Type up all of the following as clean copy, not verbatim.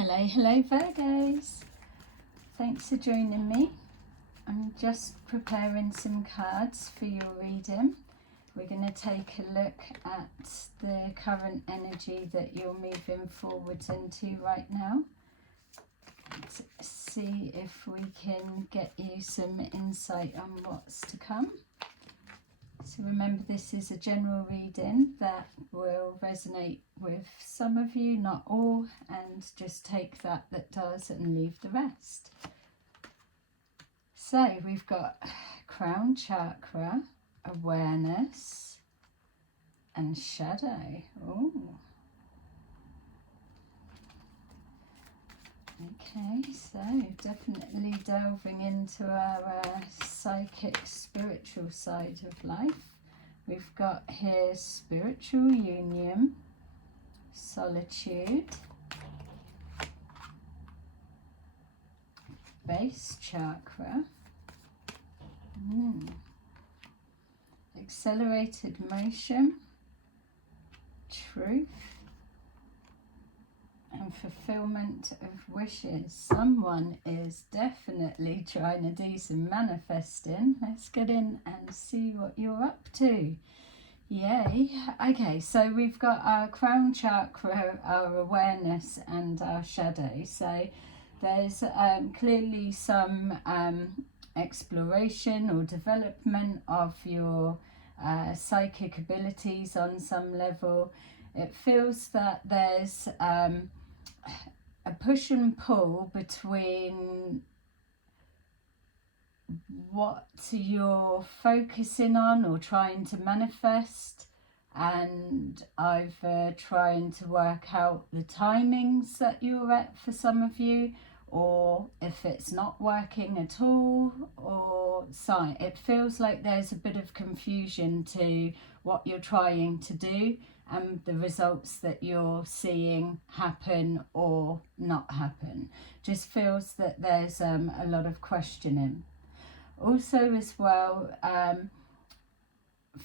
Hello Virgos, thanks for joining me. I'm just preparing some cards for your reading. We're going to take a look at the current energy that you're moving forwards into right now. Let's see if we can get you some insight on what's to come. So remember, this is a general reading that will resonate with some of you, not all, and just take that does and leave the rest. So we've got crown chakra, awareness, and shadow. Ooh. Okay, so definitely delving into our psychic, spiritual side of life. We've got here spiritual union, solitude, base chakra, accelerated motion, truth, and fulfillment of wishes. Someone is definitely trying to do some manifesting. Let's get in and see what you're up to. Yay. Okay, so we've got our crown chakra, our awareness, and our shadow. So there's clearly some exploration or development of your psychic abilities on some level. It feels that there's a push and pull between what you're focusing on or trying to manifest, and either trying to work out the timings that you're at for some of you, or if it's not working at all, or so it feels like there's a bit of confusion to what you're trying to do and the results that you're seeing happen or not happen. Just feels that there's a lot of questioning. Also as well,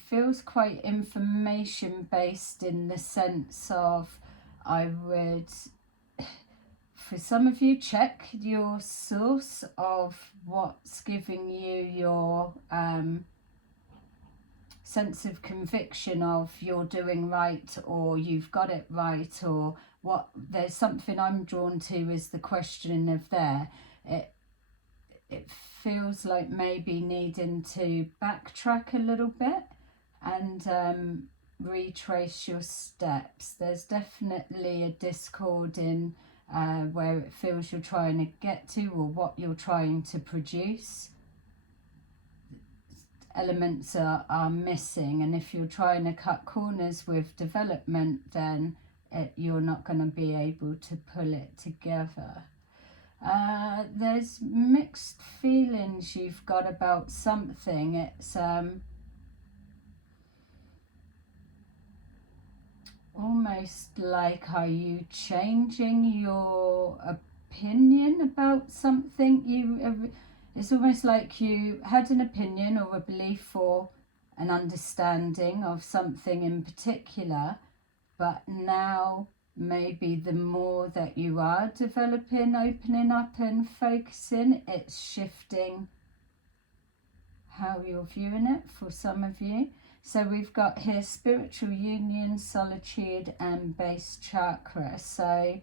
feels quite information based in the sense of, I would, for some of you, check your source of what's giving you your sense of conviction of you're doing right or you've got it right, or what. There's something I'm drawn to is the questioning of there. It feels like maybe needing to backtrack a little bit and retrace your steps. There's definitely a discord in where it feels you're trying to get to or what you're trying to produce. Elements are missing, and if you're trying to cut corners with development, then you're not going to be able to pull it together. There's mixed feelings you've got about something. It's almost like, are you changing your opinion about something? It's almost like you had an opinion or a belief or an understanding of something in particular, but now maybe the more that you are developing, opening up and focusing, it's shifting how you're viewing it for some of you. So we've got here spiritual union, solitude, and base chakra. So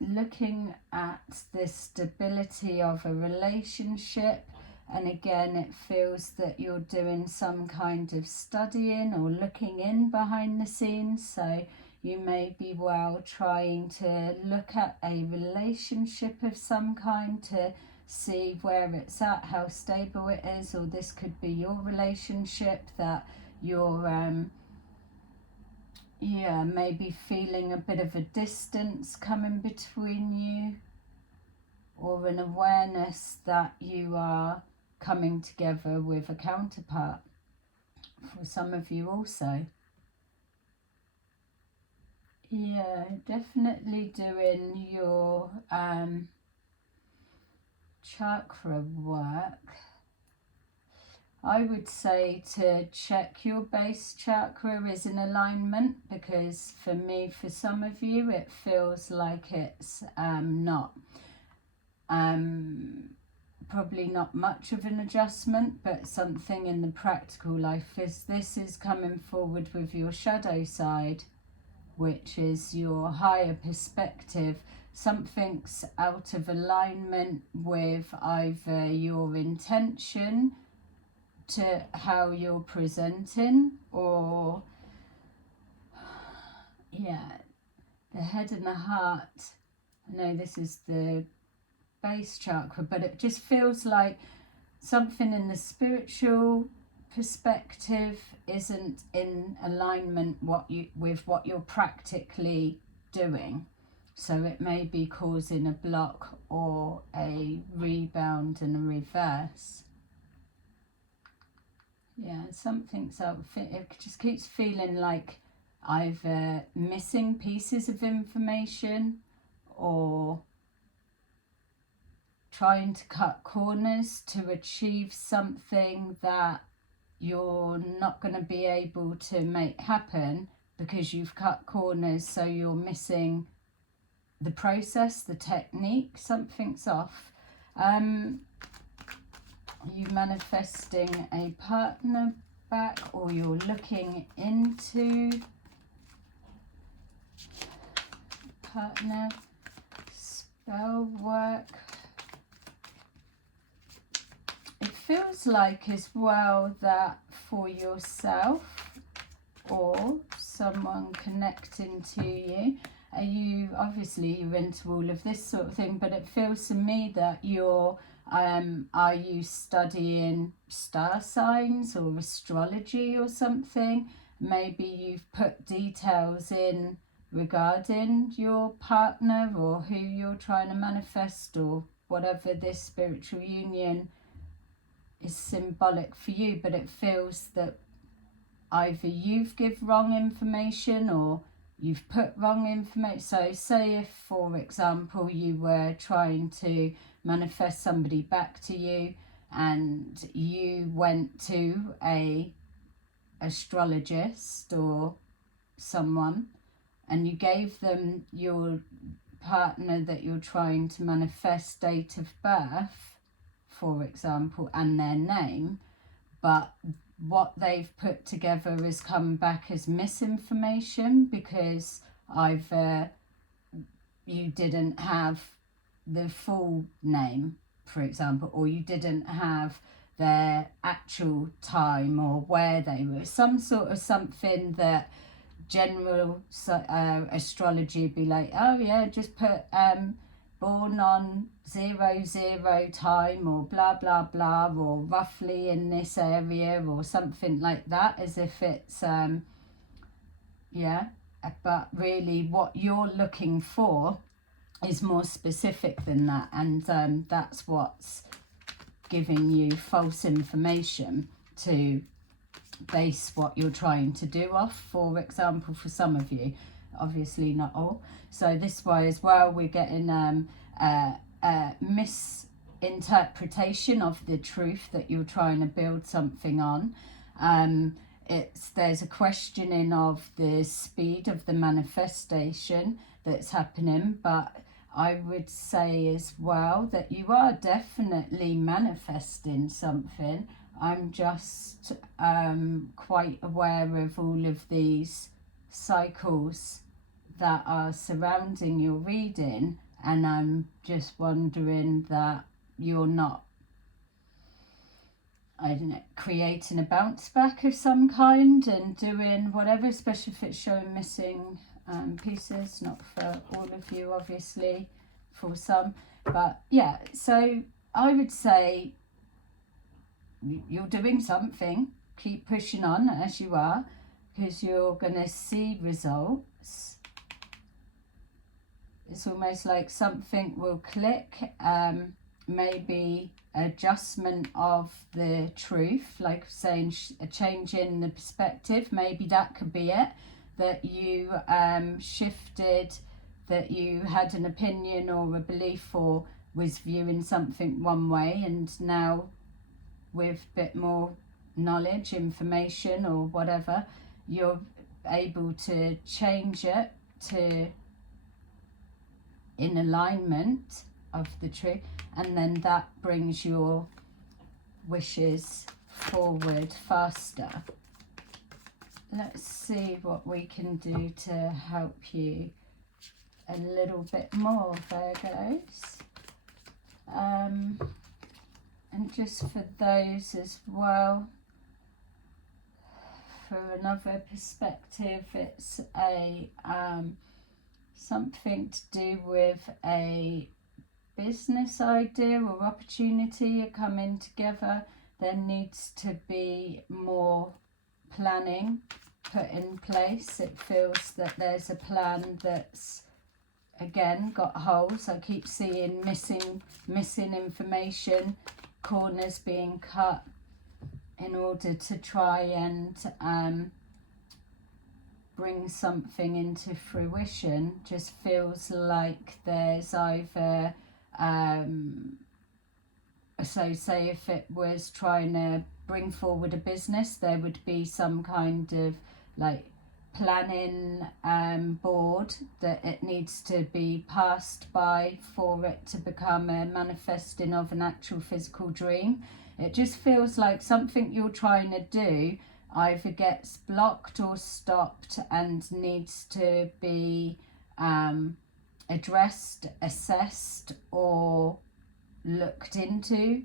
looking at the stability of a relationship, and again it feels that you're doing some kind of studying or looking in behind the scenes. So you may be trying to look at a relationship of some kind to see where it's at, how stable it is, or this could be your relationship that you're maybe feeling a bit of a distance coming between you, or an awareness that you are coming together with a counterpart for some of you also. Yeah, definitely doing your chakra work. I would say to check your base chakra is in alignment, because for me, for some of you, it feels like it's not. Probably not much of an adjustment, but something in the practical life this is coming forward with your shadow side, which is your higher perspective. Something's out of alignment with either your intention to how you're presenting, or the head and the heart. I know this is the base chakra, but it just feels like something in the spiritual perspective isn't in alignment with what you're practically doing. So it may be causing a block or a rebound and a reverse. Yeah, something's out. It just keeps feeling like either missing pieces of information or trying to cut corners to achieve something that you're not going to be able to make happen because you've cut corners, so you're missing the process, the technique. Something's off. Are you manifesting a partner back, or you're looking into partner spell work? It feels like as well that for yourself or someone connecting to you, obviously you're into all of this sort of thing, but it feels to me that you're are you studying star signs or astrology or something? Maybe you've put details in regarding your partner or who you're trying to manifest, or whatever this spiritual union is symbolic for you. But it feels that either you've give wrong information or you've put wrong information. So say if, for example, you were trying to manifest somebody back to you and you went to a astrologist or someone and you gave them your partner that you're trying to manifest date of birth, for example, and their name, but what they've put together has come back as misinformation because either you didn't have the full name, for example, or you didn't have their actual time or where they were. Some sort of something that general astrology would be like, oh yeah, just put born on 00 time or blah blah blah, or roughly in this area or something like that, as if it's but really what you're looking for is more specific than that, and that's what's giving you false information to base what you're trying to do off, for example, for some of you, obviously not all. So this way as well, we're getting misinterpretation of the truth that you're trying to build something on. There's a questioning of the speed of the manifestation that's happening, but I would say as well that you are definitely manifesting something. I'm just quite aware of all of these cycles that are surrounding your reading, and I'm just wondering that you're not, I don't know, creating a bounce back of some kind and doing whatever, especially if it's showing missing pieces, not for all of you, obviously, for some. But yeah, so I would say you're doing something. Keep pushing on as you are, because you're going to see results. It's almost like something will click, maybe adjustment of the truth, like saying a change in the perspective. Maybe that could be it, that you shifted, that you had an opinion or a belief or was viewing something one way, and now with a bit more knowledge, information or whatever, you're able to change it to in alignment of the truth, and then that brings your wishes forward faster. Let's see what we can do to help you a little bit more, Virgos. And just for those as well, for another perspective, it's a something to do with a business idea or opportunity coming together. There needs to be more planning put in place. It feels that there's a plan that's again got holes. I keep seeing missing information, corners being cut in order to try and bring something into fruition. Just feels like there's either so say if it was trying to bring forward a business, there would be some kind of like planning board that it needs to be passed by for it to become a manifesting of an actual physical dream. It just feels like something you're trying to do either gets blocked or stopped and needs to be addressed, assessed or looked into,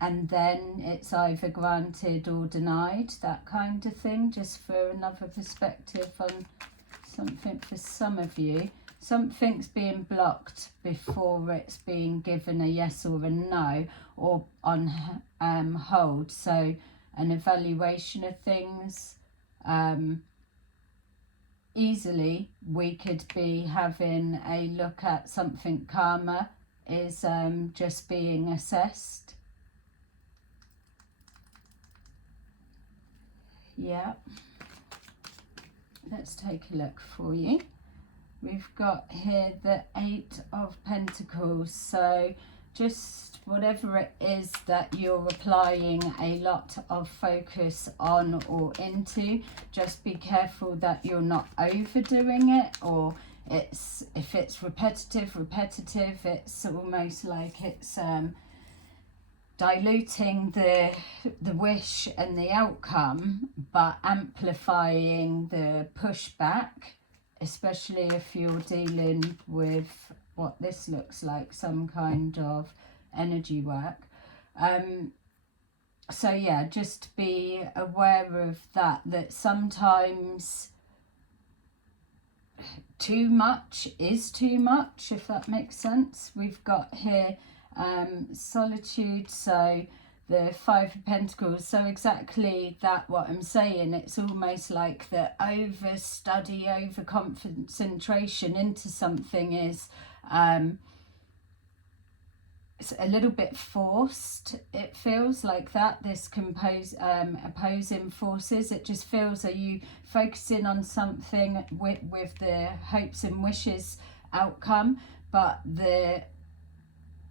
and then it's either granted or denied, that kind of thing. Just for another perspective on something for some of you, something's being blocked before it's being given a yes or a no, or on hold. So an evaluation of things, easily we could be having a look at something. Karma is just being assessed. Yeah, let's take a look for you. We've got here the 8 of Pentacles. So just whatever it is that you're applying a lot of focus on or into, just be careful that you're not overdoing it, or if it's repetitive, it's almost like it's diluting the wish and the outcome, but amplifying the pushback, especially if you're dealing with what this looks like, some kind of energy work. So yeah, just be aware of that sometimes too much is too much, if that makes sense. We've got here solitude, so the 5 of Pentacles. So exactly that, what I'm saying, it's almost like the over study, over concentration into something is it's a little bit forced. It feels like that, this opposing forces. It just feels, are you focusing on something with the hopes and wishes outcome, but the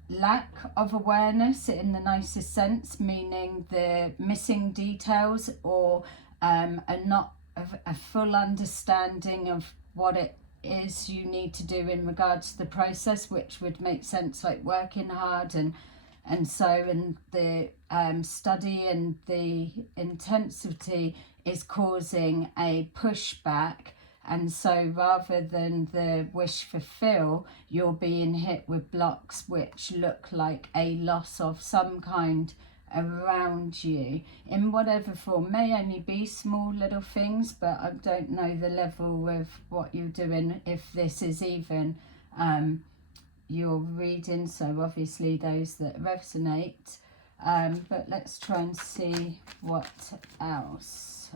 lack of awareness in the nicest sense, meaning the missing details or a full understanding of what it is you need to do in regards to the process, which would make sense, like working hard and the study and the intensity is causing a pushback. And so rather than the wish fulfill, you're being hit with blocks which look like a loss of some kind around you in whatever form. May only be small little things, but I don't know the level of what you're doing, if this is even your reading. So obviously those that resonate, but let's try and see what else.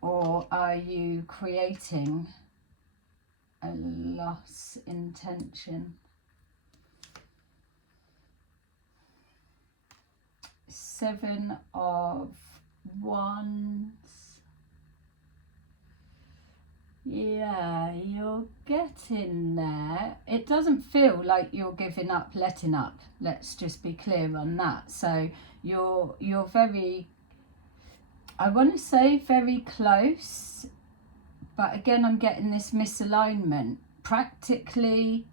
Or are you creating a loss intention? 7 of Wands. Yeah, you're getting there. It doesn't feel like you're giving up, letting up. Let's just be clear on that. So you're very, I want to say very close, but again I'm getting this misalignment. Practically,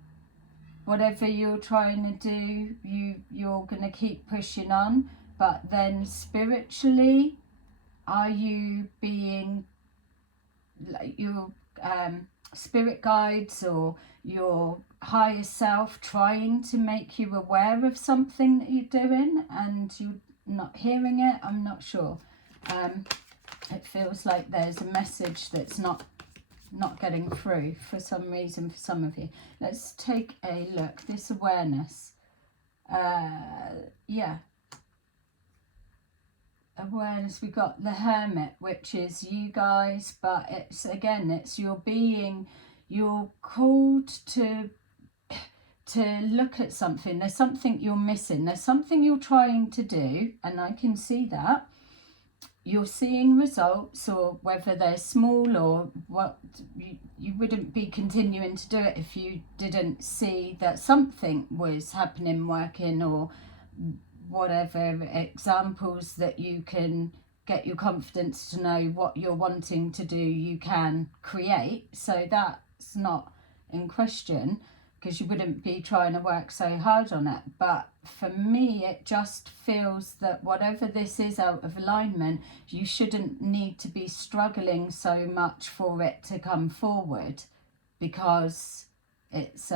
whatever you're trying to do, you're going to keep pushing on, but then spiritually, are you being like your spirit guides or your higher self trying to make you aware of something that you're doing and you're not hearing it? I'm not sure. It feels like there's a message that's not getting through for some reason for some of you. Let's take a look. This awareness. Yeah. Awareness. We got the Hermit, which is you guys, but it's again, it's your being. You're called to look at something. There's something you're missing. There's something you're trying to do, and I can see that. You're seeing results, or whether they're small or what, you wouldn't be continuing to do it if you didn't see that something was happening, working, or whatever examples that you can get your confidence to know what you're wanting to do, you can create. So that's not in question, because you wouldn't be trying to work so hard on it. But for me, it just feels that whatever this is out of alignment, you shouldn't need to be struggling so much for it to come forward, because it's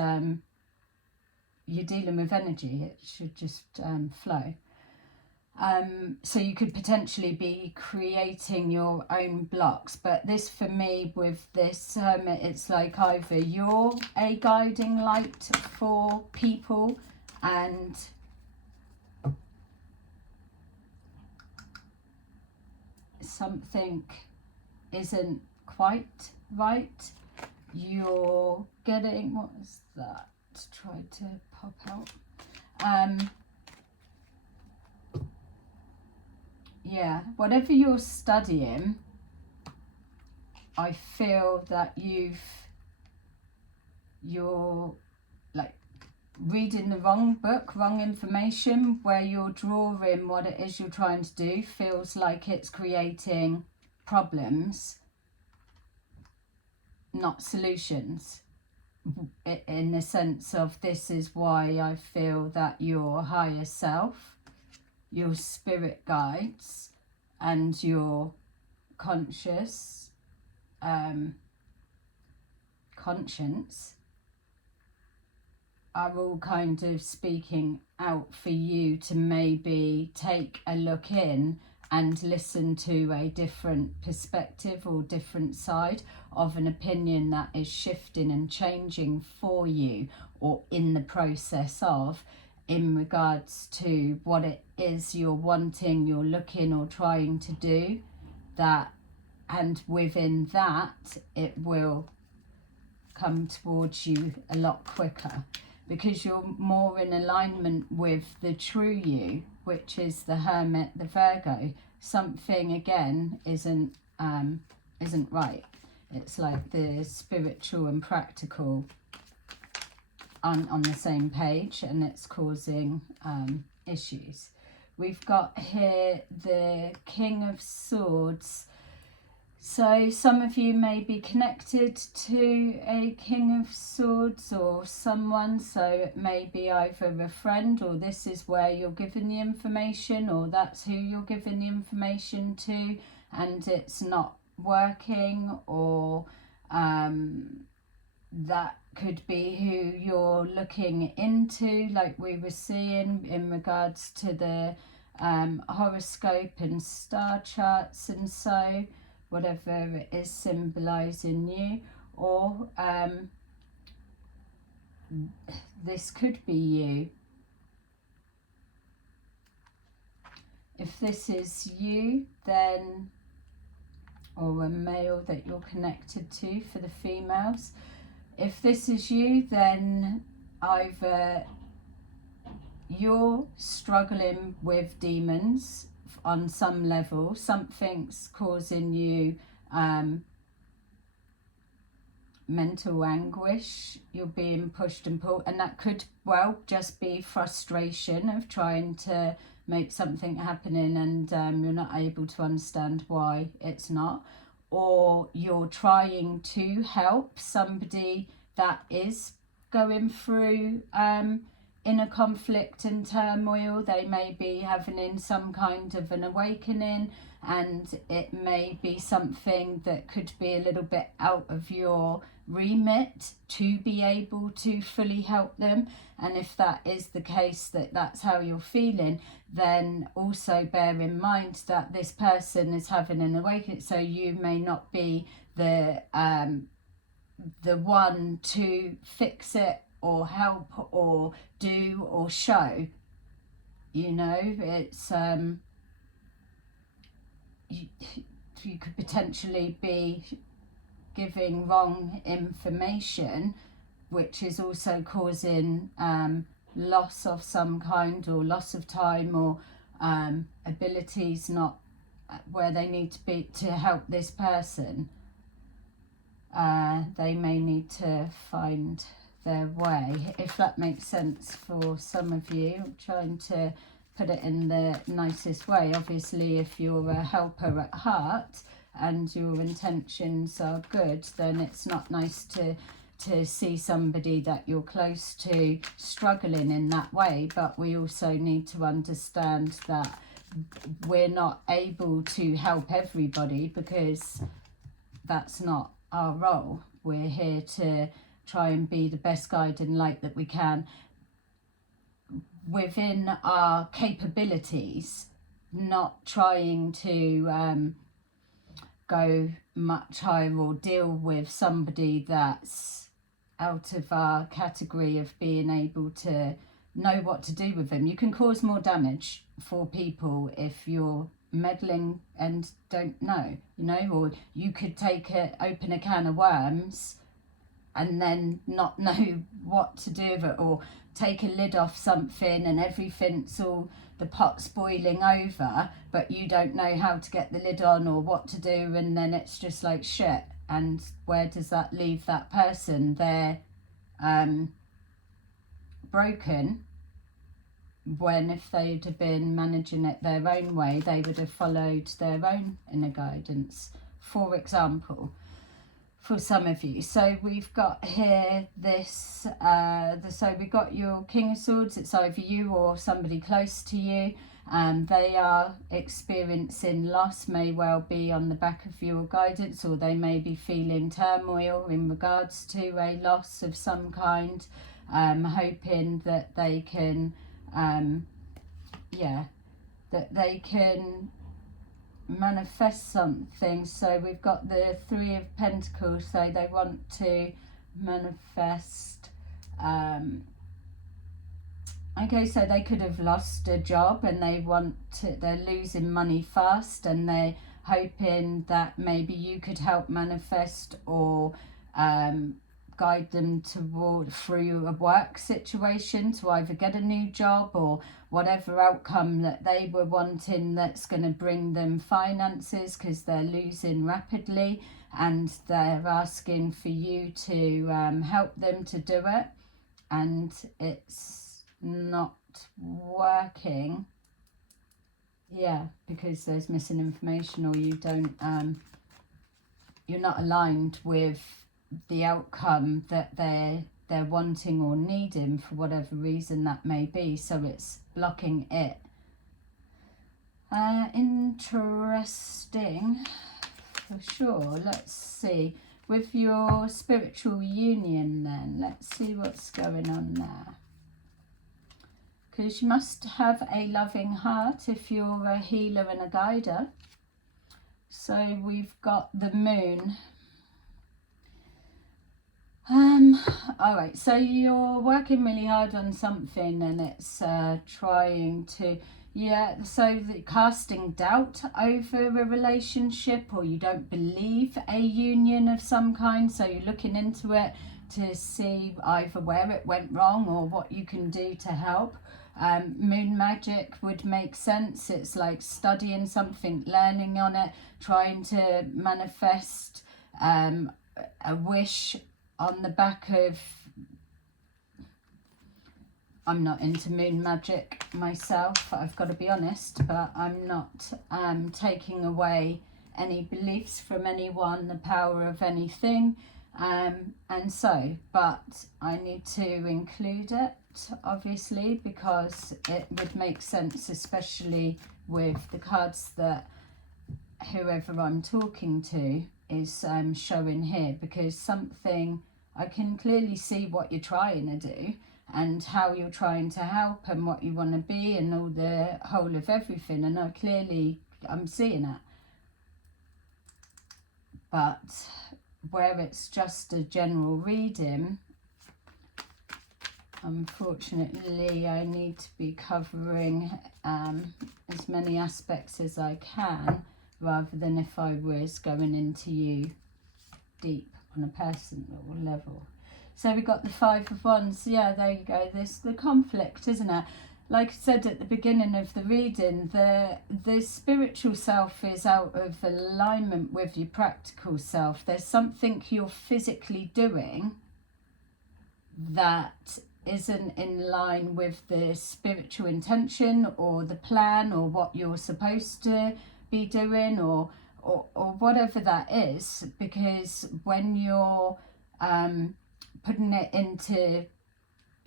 you're dealing with energy. It should just flow. So you could potentially be creating your own blocks, but this, for me, with this Hermit, it's like either you're a guiding light for people and something isn't quite right. You're getting, what is that? Try to pop out. Yeah, whatever you're studying, I feel that you're like reading the wrong book, wrong information. Where you're drawing what it is you're trying to do feels like it's creating problems, not solutions, in the sense of, this is why I feel that your higher self, your spirit guides, and your conscious conscience are all kind of speaking out for you to maybe take a look in and listen to a different perspective or different side of an opinion that is shifting and changing for you, or in the process of, in regards to what it is you're wanting, you're looking or trying to do. That, and within that, it will come towards you a lot quicker, because you're more in alignment with the true you, which is the Hermit, the Virgo. Something again isn't right. It's like the spiritual and practical on the same page, and it's causing issues. We've got here the King of Swords. So some of you may be connected to a King of Swords or someone, so it may be either a friend, or this is where you're given the information, or that's who you're giving the information to and it's not working, or that could be who you're looking into, like we were seeing in regards to the horoscope and star charts, and so whatever it is symbolizing you, or this could be you. If this is you, then, or a male that you're connected to for the females, if this is you, then either you're struggling with demons on some level, something's causing you mental anguish. You're being pushed and pulled, and that could well just be frustration of trying to make something happening, and you're not able to understand why it's not, or you're trying to help somebody that is going through inner conflict and turmoil. They may be having some kind of an awakening, and it may be something that could be a little bit out of your remit to be able to fully help them. And if that is the case, that's how you're feeling, then also bear in mind that this person is having an awakening, so you may not be the one to fix it or help or do or show. You know, it's you could potentially be giving wrong information, which is also causing loss of some kind, or loss of time, or abilities not where they need to be to help this person. They may need to find their way, if that makes sense for some of you. I'm trying to put it in the nicest way. Obviously, if you're a helper at heart and your intentions are good, then it's not nice to see somebody that you're close to struggling in that way. But we also need to understand that we're not able to help everybody, because that's not our role. We're here to try and be the best guide and light that we can within our capabilities, not trying to go much higher or deal with somebody that's out of our category of being able to know what to do with them. You can cause more damage for people if you're meddling and don't know, you know, or you could open a can of worms and then not know what to do with it, or take a lid off something and everything's all, the pot's boiling over, but you don't know how to get the lid on or what to do, and then it's just like shit. And where does that leave that person? They're broken, when if they'd have been managing it their own way, they would have followed their own inner guidance, for example, for some of you. So we've got here this, so we've got your King of Swords. It's either you or somebody close to you. They are experiencing loss, may well be on the back of your guidance, or they may be feeling turmoil in regards to a loss of some kind, hoping that they can that they can manifest something. So we've got the Three of Pentacles, so they want to manifest okay, so they could have lost a job and they're losing money fast, and they're hoping that maybe you could help manifest or guide them through a work situation to either get a new job or whatever outcome that they were wanting, that's going to bring them finances, because they're losing rapidly and they're asking for you to help them to do it, and it's not working, because there's missing information, or you don't you're not aligned with the outcome that they're wanting or needing, for whatever reason that may be, so it's blocking it. Interesting for sure. Let's see, with your spiritual union then, let's see what's going on there, because you must have a loving heart if you're a healer and a guider. So we've got the Moon. All right, so you're working really hard on something, and it's trying to, so casting doubt over a relationship, or you don't believe a union of some kind, so you're looking into it to see either where it went wrong or what you can do to help. Moon magic would make sense. It's like studying something, learning on it, trying to manifest a wish on the back of, I'm not into moon magic myself, I've got to be honest, but I'm not taking away any beliefs from anyone, the power of anything, and so, but I need to include it, obviously, because it would make sense, especially with the cards that whoever I'm talking to is showing here, because something, I can clearly see what you're trying to do and how you're trying to help and what you want to be and all the whole of everything, and I'm seeing it. But where it's just a general reading, unfortunately I need to be covering as many aspects as I can, rather than if I was going into you deep on a personal level. So we got the Five of Wands. Yeah, there you go. This the conflict, isn't it? Like I said at the beginning of the reading, the spiritual self is out of alignment with your practical self. There's something you're physically doing that isn't in line with the spiritual intention or the plan or what you're supposed to be doing, or whatever that is, because when you're putting it into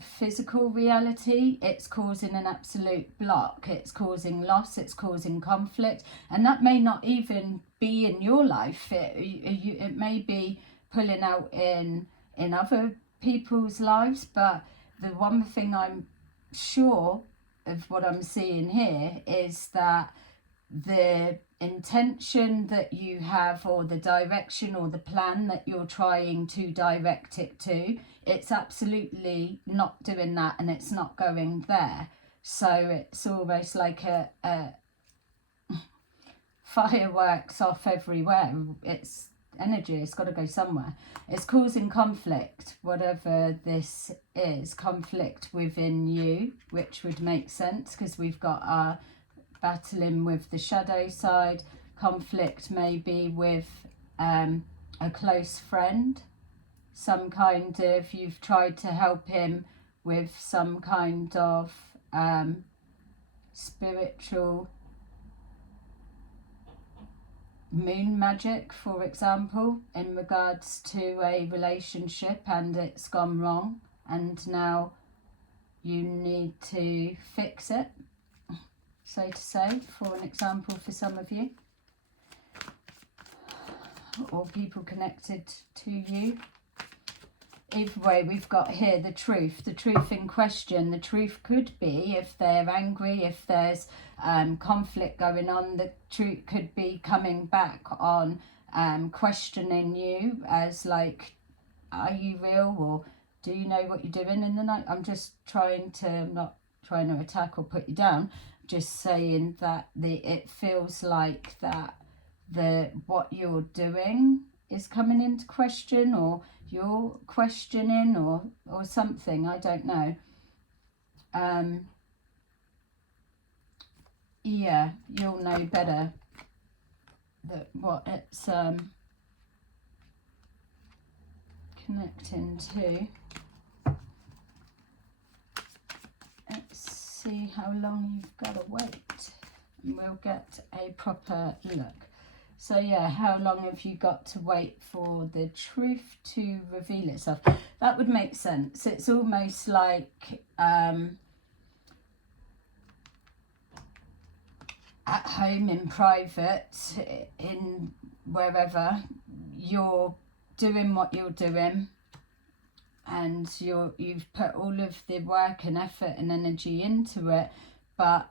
physical reality, it's causing an absolute block, it's causing loss, it's causing conflict, and that may not even be in your life. It may be pulling out in other people's lives, but the one thing I'm sure of what I'm seeing here is that the intention that you have, or the direction or the plan that you're trying to direct it to, it's absolutely not doing that, and it's not going there. So it's almost like a fireworks off everywhere. It's energy, it's got to go somewhere. It's causing conflict, whatever this is, conflict within you, which would make sense because we've got our battling with the shadow side. Conflict maybe with a close friend, some kind of, you've tried to help him with some kind of spiritual moon magic, for example, in regards to a relationship, and it's gone wrong and now you need to fix it, so to say, for an example, for some of you, or people connected to you. Either way, we've got here the truth in question. The truth could be, if they're angry, if there's conflict going on, the truth could be coming back on questioning you as like, are you real, or do you know what you're doing in the night? I'm just not trying to attack or put you down, just saying that it feels like that what you're doing is coming into question, or you're questioning, or something, I don't know. Yeah, you'll know better that what it's connecting to. Let's see how long you've got to wait, and we'll get a proper look. So yeah, how long have you got to wait for the truth to reveal itself? That would make sense. It's almost like at home, in private, in wherever, you're doing what you're doing, and you've put all of the work and effort and energy into it, but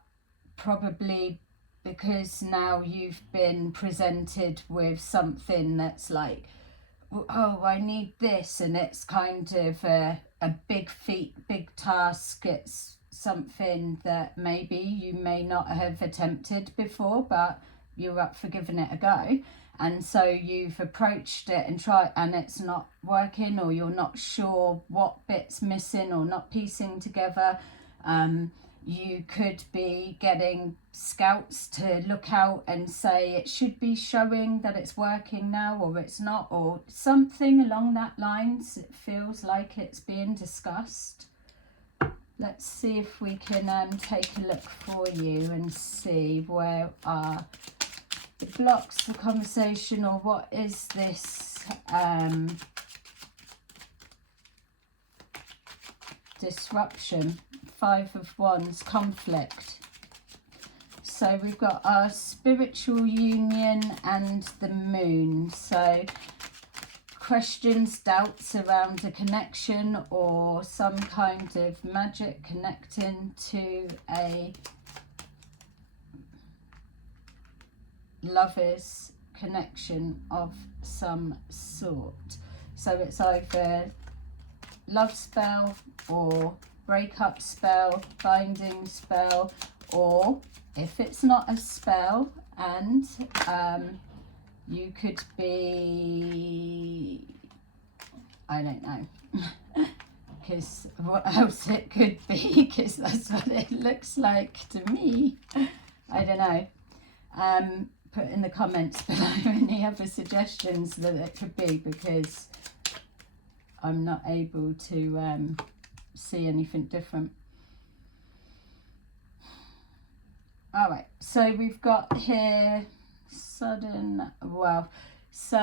probably because now you've been presented with something that's like, oh, I need this, and it's kind of a big feat, big task. It's something that maybe you may not have attempted before, but you're up for giving it a go. And so you've approached it and tried, and it's not working, or you're not sure what bit's missing or not piecing together. You could be getting scouts to look out and say it should be showing that it's working now, or it's not, or something along that lines. It feels like it's being discussed. Let's see if we can take a look for you and see where are the blocks, the conversation, or what is this disruption. 5 of Wands, conflict. So we've got our spiritual union and the moon. So questions, doubts around a connection or some kind of magic connecting to a lover's connection of some sort. So it's either love spell or breakup spell, binding spell, or if it's not a spell and you could be, I don't know, because what else it could be, because that's what it looks like to me. I don't know. Put in the comments below any other suggestions that it could be, because I'm not able to see anything different. All right, so we've got here sudden wealth. So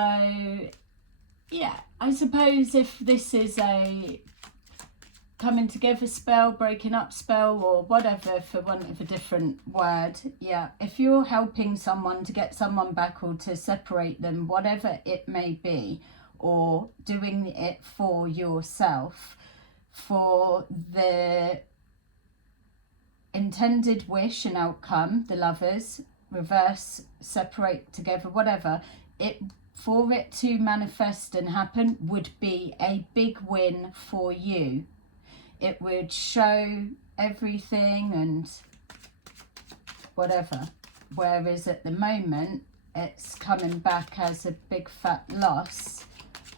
yeah, I suppose if this is a coming together spell, breaking up spell, or whatever, for want of a different word, yeah, if you're helping someone to get someone back or to separate them, whatever it may be, or doing it for yourself, for the intended wish and outcome, the lovers, reverse, separate together, whatever, it for it to manifest and happen would be a big win for you. It would show everything and whatever, whereas at the moment it's coming back as a big fat loss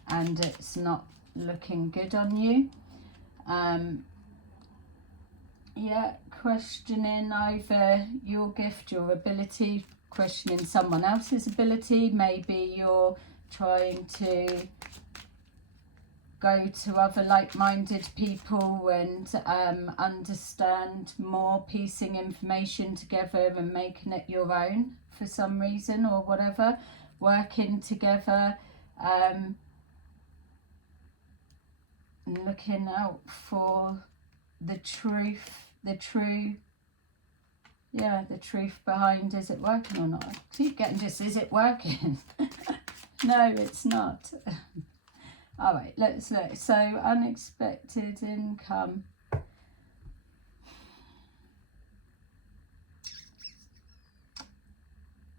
and it's not looking good on you. Yeah, questioning either your gift, your ability, questioning someone else's ability. Maybe you're trying to go to other like-minded people and understand more, piecing information together and making it your own for some reason or whatever, working together, looking out for the truth, the truth behind, is it working or not? I keep getting just, is it working? No, it's not. All right, let's look. So unexpected income.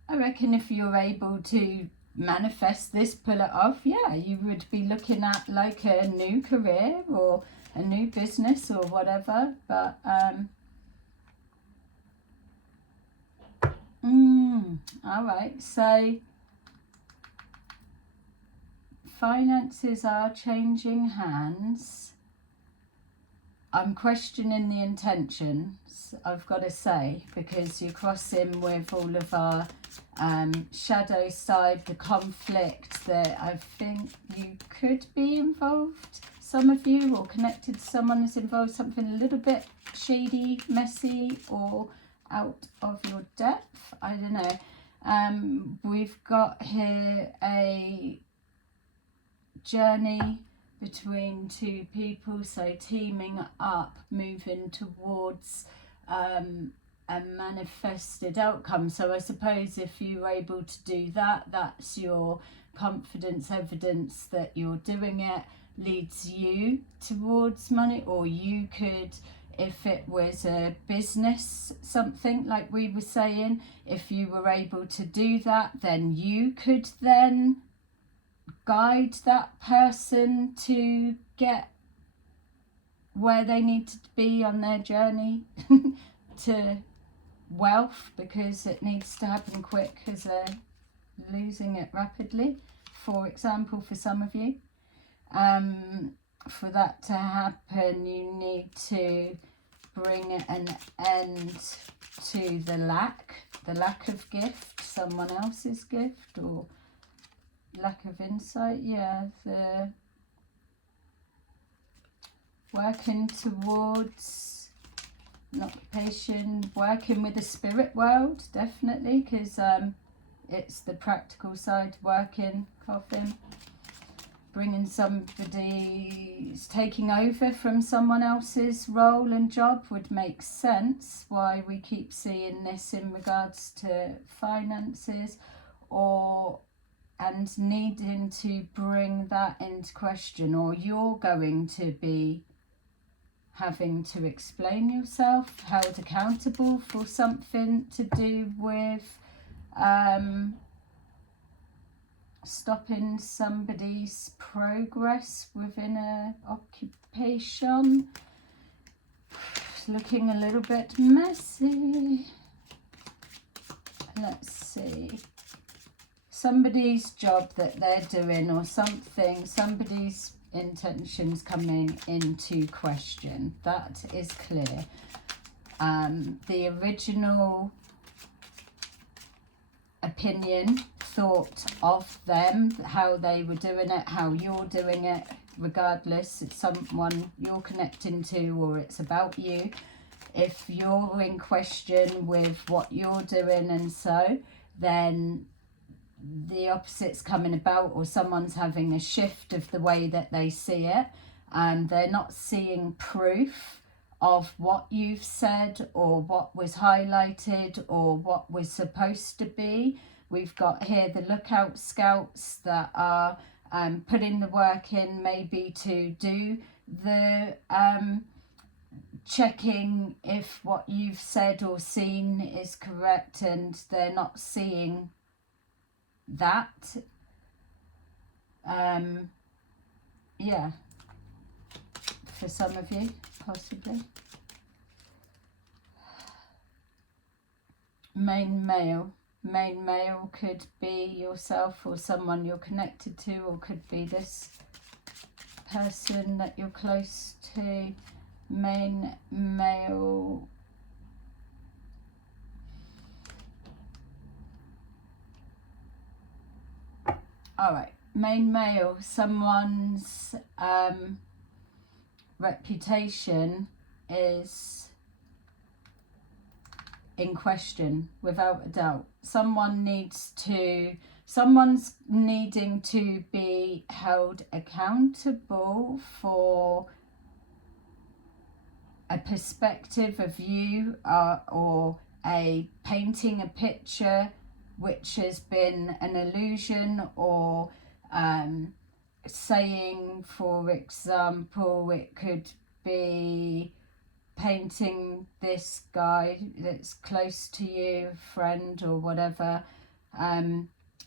I reckon if you're able to manifest this, pull it off, yeah, you would be looking at like a new career or a new business or whatever. But all right, so finances are changing hands. I'm questioning the intentions, I've got to say, because you're crossing with all of our shadow side, the conflict that I think you could be involved, some of you, or connected to someone that's involved, something a little bit shady, messy, or out of your depth. I don't know. We've got here a journey between two people, so teaming up, moving towards a manifested outcome. So I suppose if you're able to do that, that's your confidence, evidence that you're doing it, leads you towards money. Or you could, if it was a business, something like we were saying, if you were able to do that, then you could then guide that person to get where they need to be on their journey to wealth, because it needs to happen quick because they're losing it rapidly, for example, for some of you. For that to happen, you need to bring an end to the lack of gift, someone else's gift, or lack of insight. Yeah, the working towards an occupation, working with the spirit world, definitely, because it's the practical side, working, coffin. Bringing somebody's taking over from someone else's role and job would make sense. Why we keep seeing this in regards to finances, and needing to bring that into question, or you're going to be having to explain yourself, held accountable for something to do with stopping somebody's progress within a occupation. It's looking a little bit messy. Let's see. Somebody's job that they're doing, or something, somebody's intentions coming into question. That is clear. The original opinion, thought of them, how they were doing it, how you're doing it, regardless, it's someone you're connecting to, or it's about you. If you're in question with what you're doing, and so then the opposite's coming about, or someone's having a shift of the way that they see it, and they're not seeing proof of what you've said, or what was highlighted, or what was supposed to be. We've got here the lookout scouts that are putting the work in, maybe to do the checking if what you've said or seen is correct, and they're not seeing that. Yeah, for some of you, possibly. Main male could be yourself, or someone you're connected to, or could be this person that you're close to. Main male. All right, main male, someone's reputation is in question, without a doubt. Someone's needing to be held accountable for a perspective of you, or painting a picture which has been an illusion, or saying, for example, it could be painting this guy that's close to you, friend or whatever,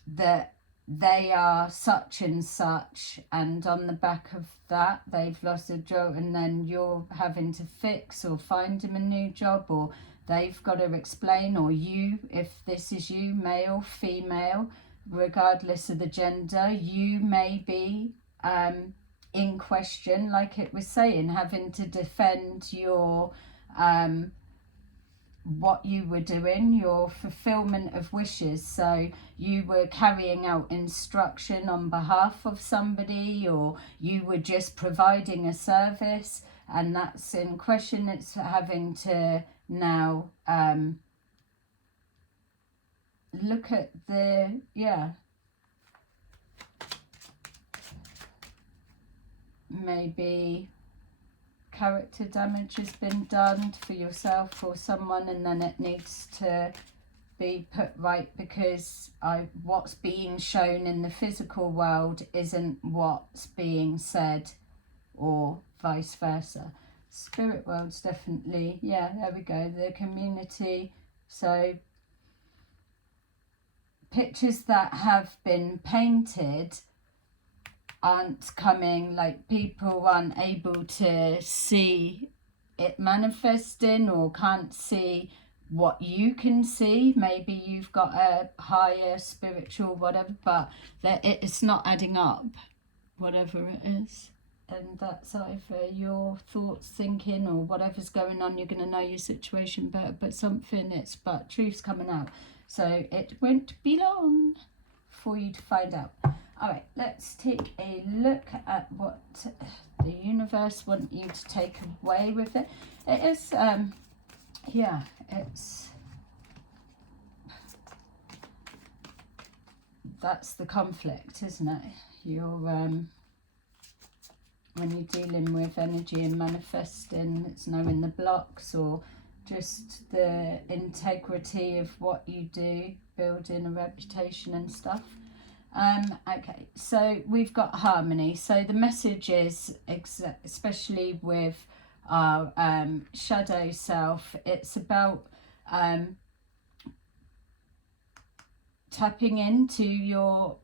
that they are such and such, and on the back of that they've lost a job, and then you're having to fix or find them a new job, or they've got to explain, or you, if this is you, male, female, regardless of the gender, you may be in question, like it was saying, having to defend your what you were doing, your fulfillment of wishes. So you were carrying out instruction on behalf of somebody, or you were just providing a service, and that's in question. It's having to now look at the, maybe character damage has been done for yourself or someone, and then it needs to be put right, because what's being shown in the physical world isn't what's being said, or vice versa. Spirit world's definitely, there we go, the community. So pictures that have been painted aren't coming, like people aren't able to see it manifesting, or can't see what you can see. Maybe you've got a higher spiritual whatever, but it's not adding up, whatever it is. and that's either your thoughts, thinking, or whatever's going on. You're going to know your situation better, but truth's coming out, so it won't be long for you to find out. All right, let's take a look at what the universe want you to take away with it. It is that's the conflict, isn't it? You're when you're dealing with energy and manifesting, it's knowing the blocks or just the integrity of what you do, building a reputation and stuff. Okay, so we've got harmony. So the message is, especially with our shadow self, it's about tapping into your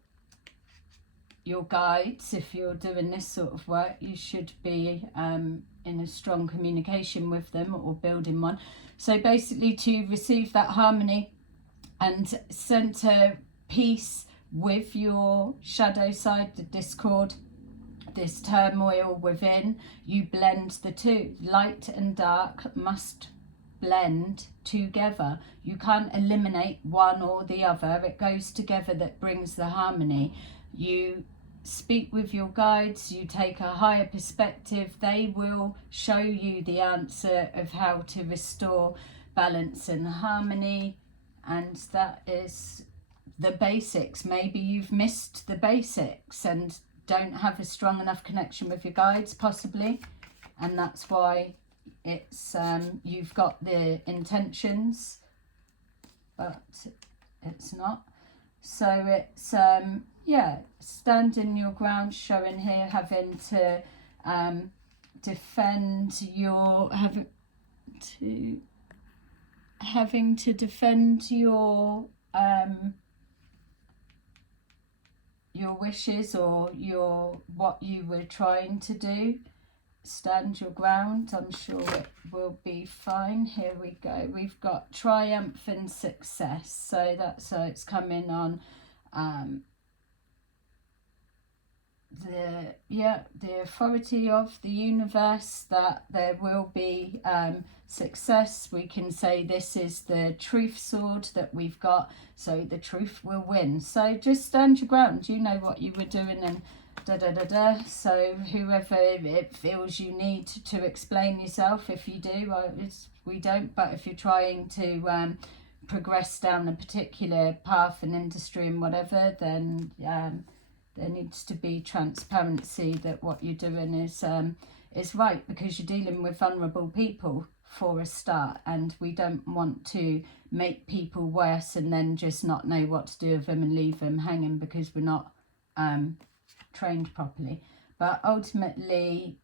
guides. If you're doing this sort of work, you should be in a strong communication with them or building one. So basically, to receive that harmony and center peace with your shadow side, the discord, this turmoil within, you blend the two. Light and dark must blend together. You can't eliminate one or the other. It goes together. That brings the harmony. You speak with your guides, you take a higher perspective, they will show you the answer of how to restore balance and harmony, and that is the basics. Maybe you've missed the basics and don't have a strong enough connection with your guides, possibly, and that's why it's you've got the intentions but it's not. So it's standing your ground, showing here, having to defend your your wishes or what you were trying to do. Stand your ground. I'm sure it will be fine. Here we go. We've got triumph and success. So that's it's coming on the authority of the universe, that there will be success. We can say this is the truth sword that we've got, so the truth will win. So just stand your ground. You know what you were doing, and so whoever it feels you need to explain yourself, if you do, we don't, but if you're trying to progress down a particular path and industry and whatever, then there needs to be transparency that what you're doing is right, because you're dealing with vulnerable people for a start, and we don't want to make people worse and then just not know what to do with them and leave them hanging because we're not trained properly. But ultimately,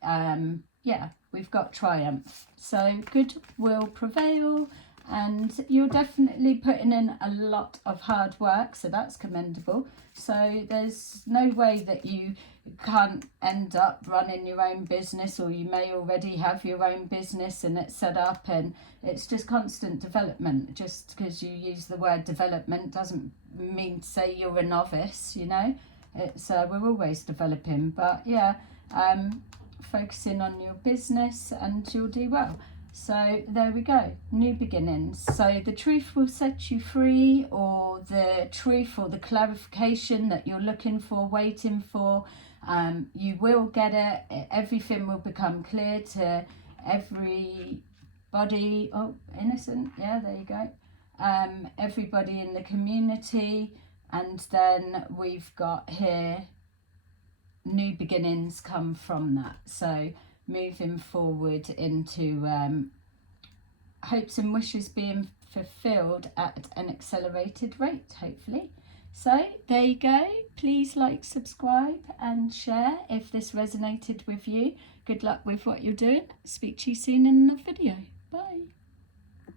we've got triumph, so good will prevail, and you're definitely putting in a lot of hard work, so that's commendable. So there's no way that you can't end up running your own business, or you may already have your own business and it's set up, and it's just constant development. Just because you use the word development doesn't mean to say you're a novice, you know. It's we're always developing, but focusing on your business and you'll do well. So there we go, new beginnings. So the truth will set you free, or the truth or the clarification that you're looking for, waiting for, you will get it. Everything will become clear to everybody. Oh, innocent, yeah, there you go. Everybody in the community. And then we've got here, new beginnings come from that. So moving forward into hopes and wishes being fulfilled at an accelerated rate, hopefully. So there you go. Please like, subscribe and share if this resonated with you. Good luck with what you're doing. Speak to you soon in the video.